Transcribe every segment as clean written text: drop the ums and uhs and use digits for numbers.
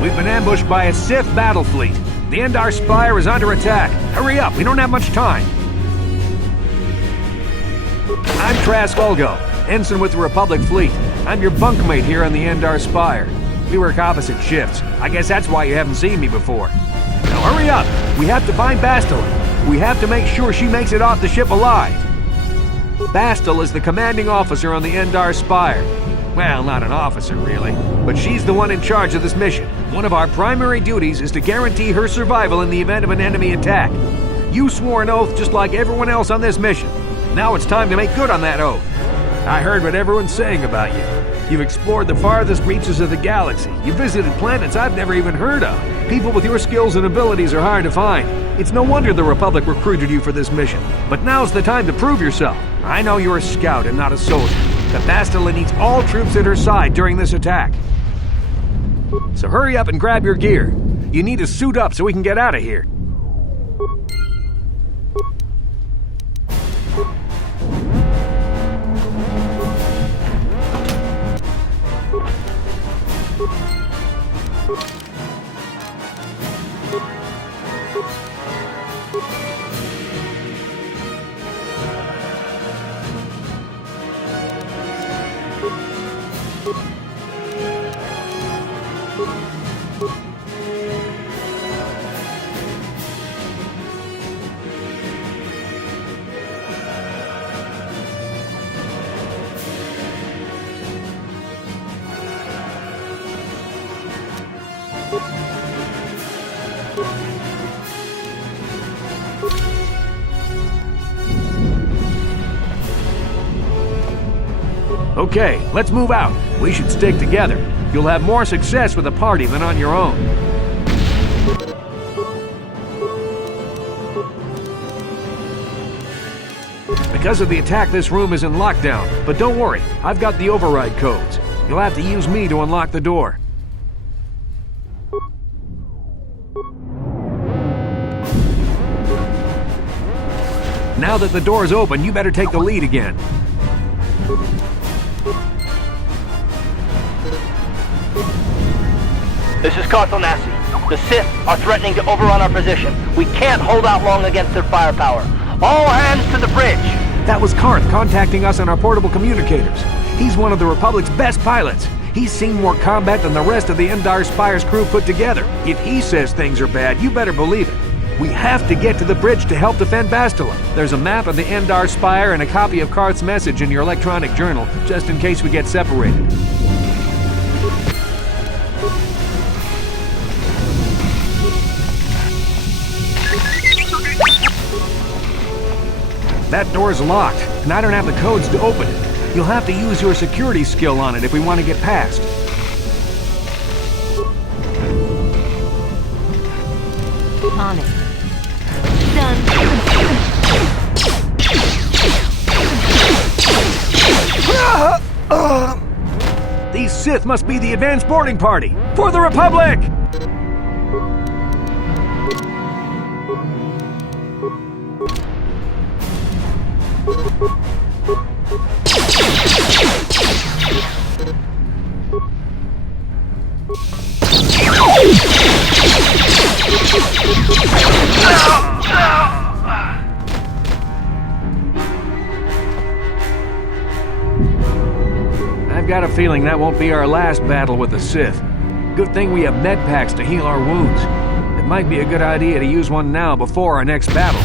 We've been ambushed by a Sith battle fleet. The Endar Spire is under attack. Hurry up, we don't have much time. I'm Trask Ulgo, ensign with the Republic fleet. I'm your bunkmate here on the Endar Spire. We work opposite shifts. I guess that's why you haven't seen me before. Now hurry up! We have to find Bastila. We have to make sure she makes it off the ship alive. Bastila is the commanding officer on the Endar Spire. Well, not an officer, really, but she's the one in charge of this mission. One of our primary duties is to guarantee her survival in the event of an enemy attack. You swore an oath just like everyone else on this mission. Now it's time to make good on that oath. I heard what everyone's saying about you. You've explored the farthest reaches of the galaxy. You visited planets I've never even heard of. People with your skills and abilities are hard to find. It's no wonder the Republic recruited you for this mission. But now's the time to prove yourself. I know you're a scout and not a soldier. The Bastila needs all troops at her side during this attack. So hurry up and grab your gear. You need to suit up so we can get out of here. Okay, let's move out. We should stick together. You'll have more success with a party than on your own. Because of the attack, this room is in lockdown. But don't worry, I've got the override codes. You'll have to use me to unlock the door. Now that the door's open, you better take the lead again. This is Carthonasi. The Sith are threatening to overrun our position. We can't hold out long against their firepower. All hands to the bridge! That was Karth contacting us on our portable communicators. He's one of the Republic's best pilots. He's seen more combat than the rest of the Endar Spire's crew put together. If he says things are bad, you better believe it. We have to get to the bridge to help defend Bastila. There's a map of the Endar Spire and a copy of Karth's message in your electronic journal, just in case we get separated. That door's locked, and I don't have the codes to open it. You'll have to use your security skill on it if we want to get past. On it. Done. These Sith must be the advanced boarding party! For the Republic! I've got a feeling that won't be our last battle with the Sith. Good thing we have med packs to heal our wounds. It might be a good idea to use one now before our next battle.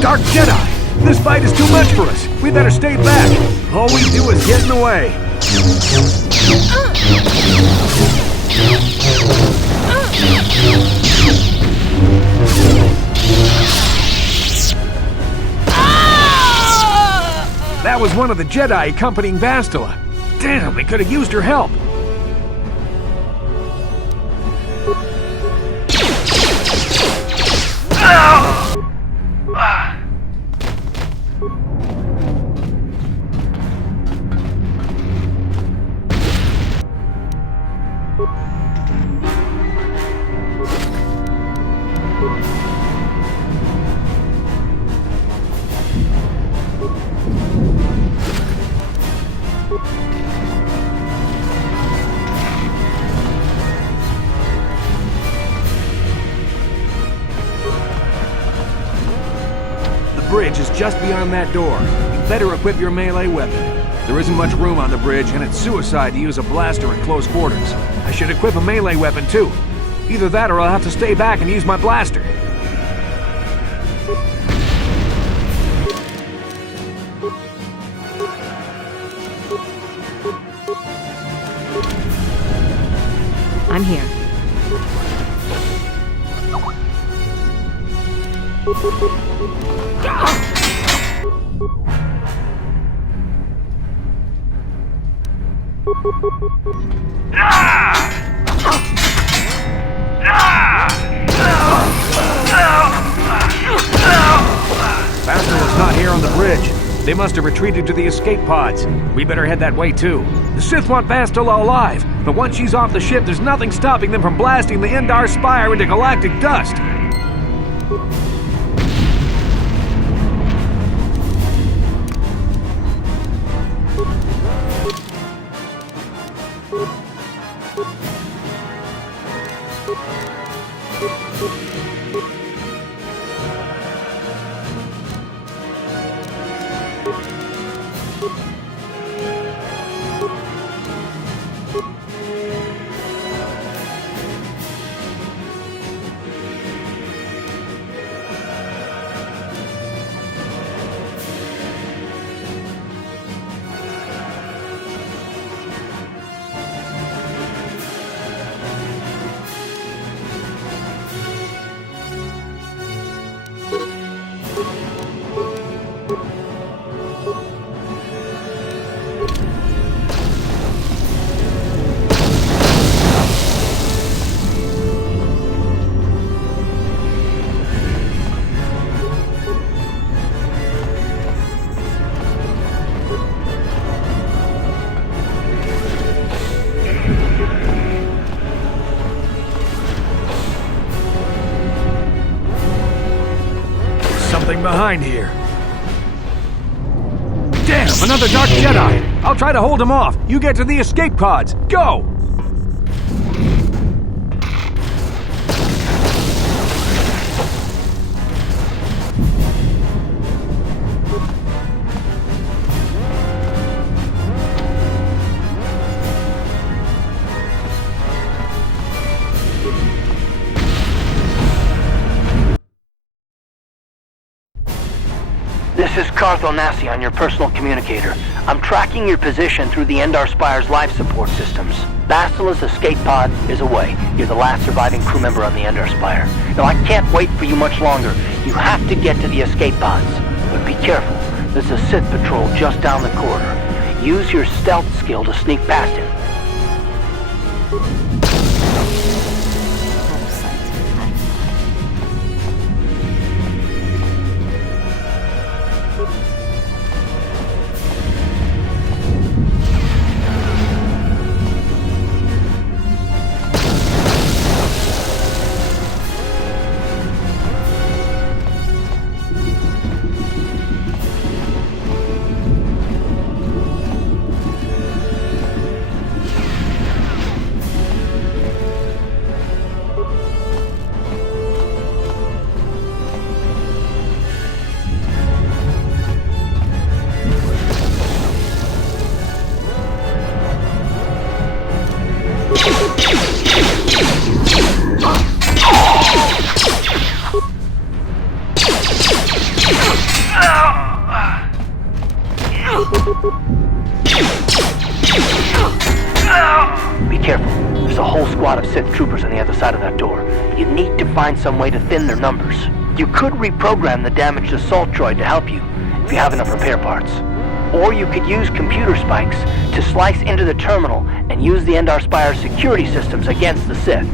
Dark Jedi! This fight is too much for us. We better stay back. All we do is get in the way. That was one of the Jedi accompanying Bastila. Damn, we could have used her help. The bridge is just beyond that door. You better equip your melee weapon. There isn't much room on the bridge, and it's suicide to use a blaster in close quarters. I should equip a melee weapon too. Either that or I'll have to stay back and use my blaster. I'm here. Bastard's not here on the bridge. They must have retreated to the escape pods. We better head that way too. The Sith want Bastila alive, but once she's off the ship, there's nothing stopping them from blasting the Endar Spire into galactic dust. Behind here. Damn, another Dark Jedi! I'll try to hold him off. You get to the escape pods. Go! This is Carthel Nassi on your personal communicator. I'm tracking your position through the Endar Spire's life support systems. Bastila's escape pod is away. You're the last surviving crew member on the Endar Spire. Now I can't wait for you much longer. You have to get to the escape pods. But be careful. There's a Sith patrol just down the corridor. Use your stealth skill to sneak past him. Be careful. There's a whole squad of Sith troopers on the other side of that door. You need to find some way to thin their numbers. You could reprogram the damaged assault droid to help you, if you have enough repair parts. Or you could use computer spikes to slice into the terminal and use the Endar Spire's security systems against the Sith.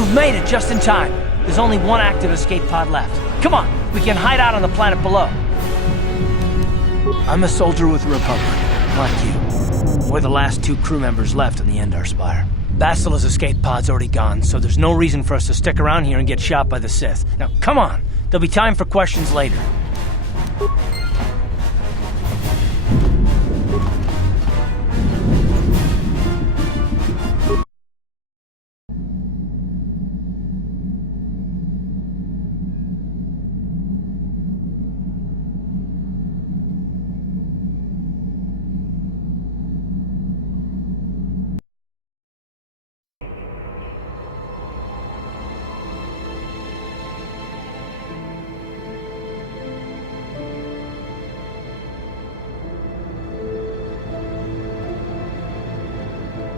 You've made it just in time. There's only one active escape pod left. Come on, we can hide out on the planet below. I'm a soldier with the Republic, like you. We're the last 2 crew members left on the Endar Spire. Bastila's escape pod's already gone, so there's no reason for us to stick around here and get shot by the Sith. Now, come on. There'll be time for questions later.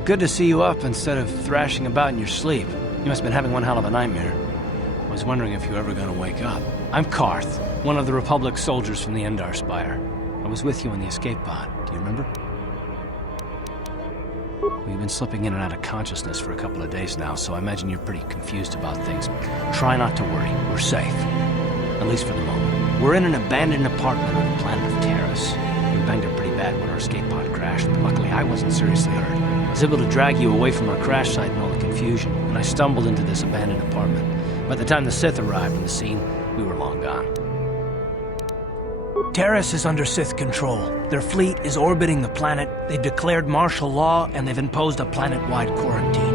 Good to see you up instead of thrashing about in your sleep. You must have been having one hell of a nightmare. I was wondering if you were ever going to wake up. I'm Karth, one of the Republic soldiers from the Endar Spire. I was with you in the escape pod. Do you remember? We've been slipping in and out of consciousness for a couple of days now, so I imagine you're pretty confused about things. Try not to worry. We're safe. At least for the moment. We're in an abandoned apartment on the planet of Tarris. We banged up pretty bad when our escape pod crashed, but luckily I wasn't seriously hurt. I was able to drag you away from our crash site and all the confusion, and I stumbled into this abandoned apartment. By the time the Sith arrived on the scene, we were long gone. Tarris is under Sith control. Their fleet is orbiting the planet, they've declared martial law, and they've imposed a planet-wide quarantine.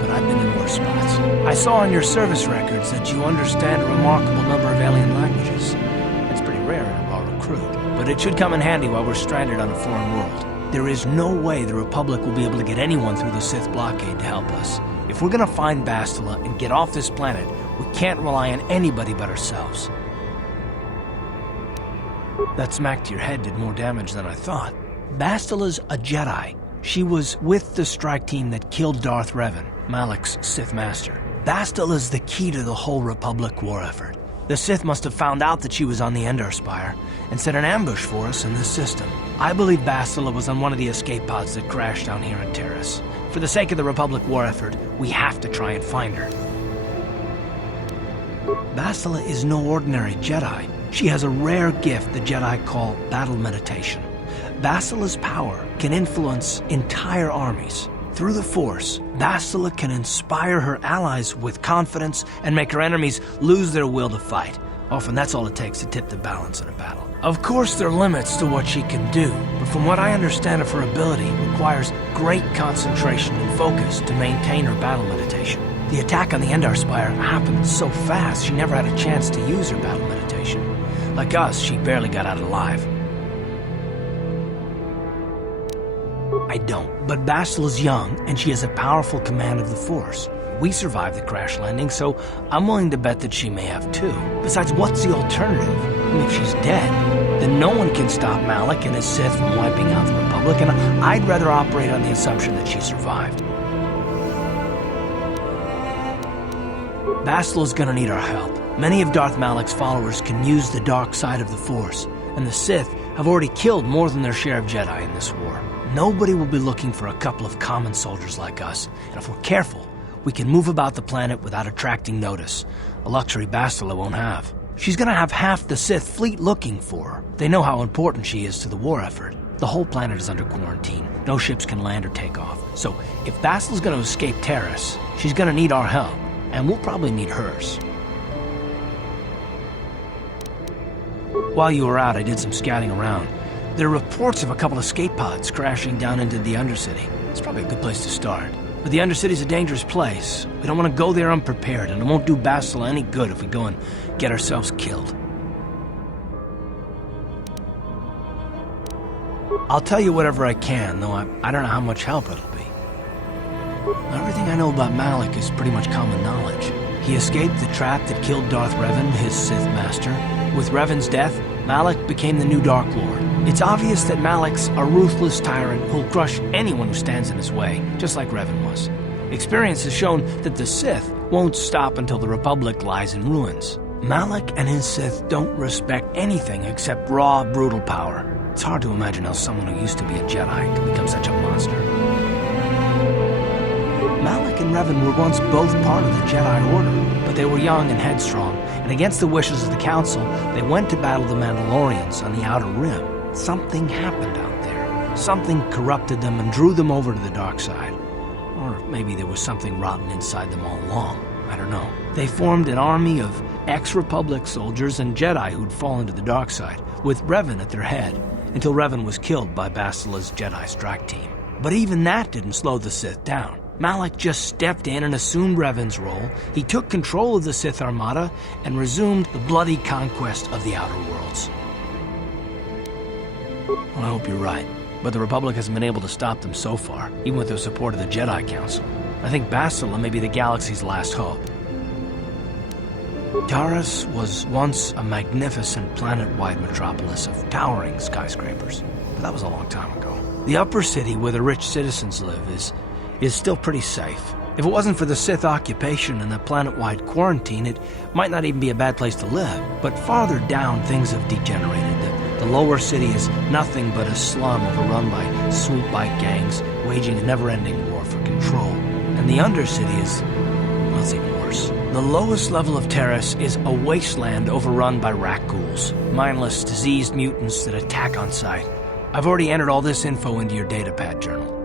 But I've been in worse spots. I saw on your service records that you understand a remarkable number of alien languages. That's pretty rare in a raw recruit, but it should come in handy while we're stranded on a foreign world. There is no way the Republic will be able to get anyone through the Sith blockade to help us. If we're gonna find Bastila and get off this planet, we can't rely on anybody but ourselves. That smack to your head did more damage than I thought. Bastila's a Jedi. She was with the strike team that killed Darth Revan, Malak's Sith Master. Bastila's the key to the whole Republic war effort. The Sith must have found out that she was on the Endar Spire and set an ambush for us in this system. I believe Bastila was on one of the escape pods that crashed down here in Tarris. For the sake of the Republic war effort, we have to try and find her. Bastila is no ordinary Jedi. She has a rare gift the Jedi call battle meditation. Bastila's power can influence entire armies. Through the Force, Bastila can inspire her allies with confidence and make her enemies lose their will to fight. Often that's all it takes to tip the balance in a battle. Of course there are limits to what she can do, but from what I understand of her ability, it requires great concentration and focus to maintain her battle meditation. The attack on the Endar Spire happened so fast she never had a chance to use her battle meditation. Like us, she barely got out alive. I don't, but Bastila's young, and she has a powerful command of the Force. We survived the crash landing, so I'm willing to bet that she may have too. Besides, what's the alternative? I mean, if she's dead, then no one can stop Malak and his Sith from wiping out the Republic, and I'd rather operate on the assumption that she survived. Bastila's gonna need our help. Many of Darth Malak's followers can use the dark side of the Force, and the Sith have already killed more than their share of Jedi in this war. Nobody will be looking for a couple of common soldiers like us, and if we're careful, we can move about the planet without attracting notice, a luxury Bastila won't have. She's gonna have half the Sith fleet looking for her. They know how important she is to the war effort. The whole planet is under quarantine. No ships can land or take off. So if Bastila's gonna escape Tarris, she's gonna need our help, and we'll probably need hers. While you were out, I did some scouting around. There are reports of a couple of escape pods crashing down into the Undercity. It's probably a good place to start. But the Undercity's a dangerous place. We don't want to go there unprepared, and it won't do Bastila any good if we go and get ourselves killed. I'll tell you whatever I can, though I don't know how much help it'll be. Everything I know about Malak is pretty much common knowledge. He escaped the trap that killed Darth Revan, his Sith Master. With Revan's death, Malak became the new Dark Lord. It's obvious that Malak's a ruthless tyrant who'll crush anyone who stands in his way, just like Revan was. Experience has shown that the Sith won't stop until the Republic lies in ruins. Malak and his Sith don't respect anything except raw, brutal power. It's hard to imagine how someone who used to be a Jedi could become such a monster. Malak and and Revan were once both part of the Jedi Order, but they were young and headstrong, and against the wishes of the Council, they went to battle the Mandalorians on the Outer Rim. Something happened out there. Something corrupted them and drew them over to the dark side. Or maybe there was something rotten inside them all along. I don't know. They formed an army of ex-Republic soldiers and Jedi who'd fallen to the dark side, with Revan at their head, until Revan was killed by Basila's Jedi strike team. But even that didn't slow the Sith down. Malak just stepped in and assumed Revan's role. He took control of the Sith Armada and resumed the bloody conquest of the Outer Worlds. Well, I hope you're right, but the Republic hasn't been able to stop them so far, even with the support of the Jedi Council. I think Basila may be the galaxy's last hope. Taris was once a magnificent planet-wide metropolis of towering skyscrapers, but that was a long time ago. The upper city where the rich citizens live is still pretty safe. If it wasn't for the Sith occupation and the planet-wide quarantine, it might not even be a bad place to live. But farther down, things have degenerated. The lower city is nothing but a slum overrun by swoop bike gangs, waging a never-ending war for control. And the undercity is, well, it's even worse. The lowest level of Taris is a wasteland overrun by rat ghouls, mindless, diseased mutants that attack on sight. I've already entered all this info into your datapad journal.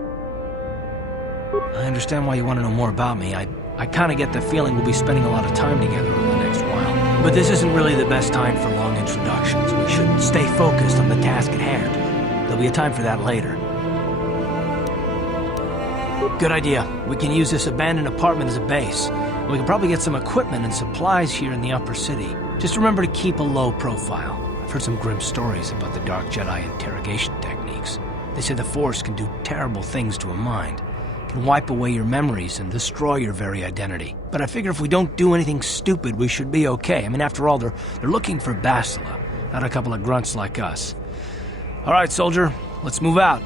I understand why you want to know more about me. I kind of get the feeling we'll be spending a lot of time together over the next while. But this isn't really the best time for long introductions. We should stay focused on the task at hand. There'll be a time for that later. Good idea. We can use this abandoned apartment as a base. We can probably get some equipment and supplies here in the upper city. Just remember to keep a low profile. I've heard some grim stories about the Dark Jedi interrogation techniques. They say the Force can do terrible things to a mind. It can wipe away your memories and destroy your very identity. But I figure if we don't do anything stupid, we should be okay. I mean, after all, they're looking for Basila, not a couple of grunts like us. All right, soldier, let's move out.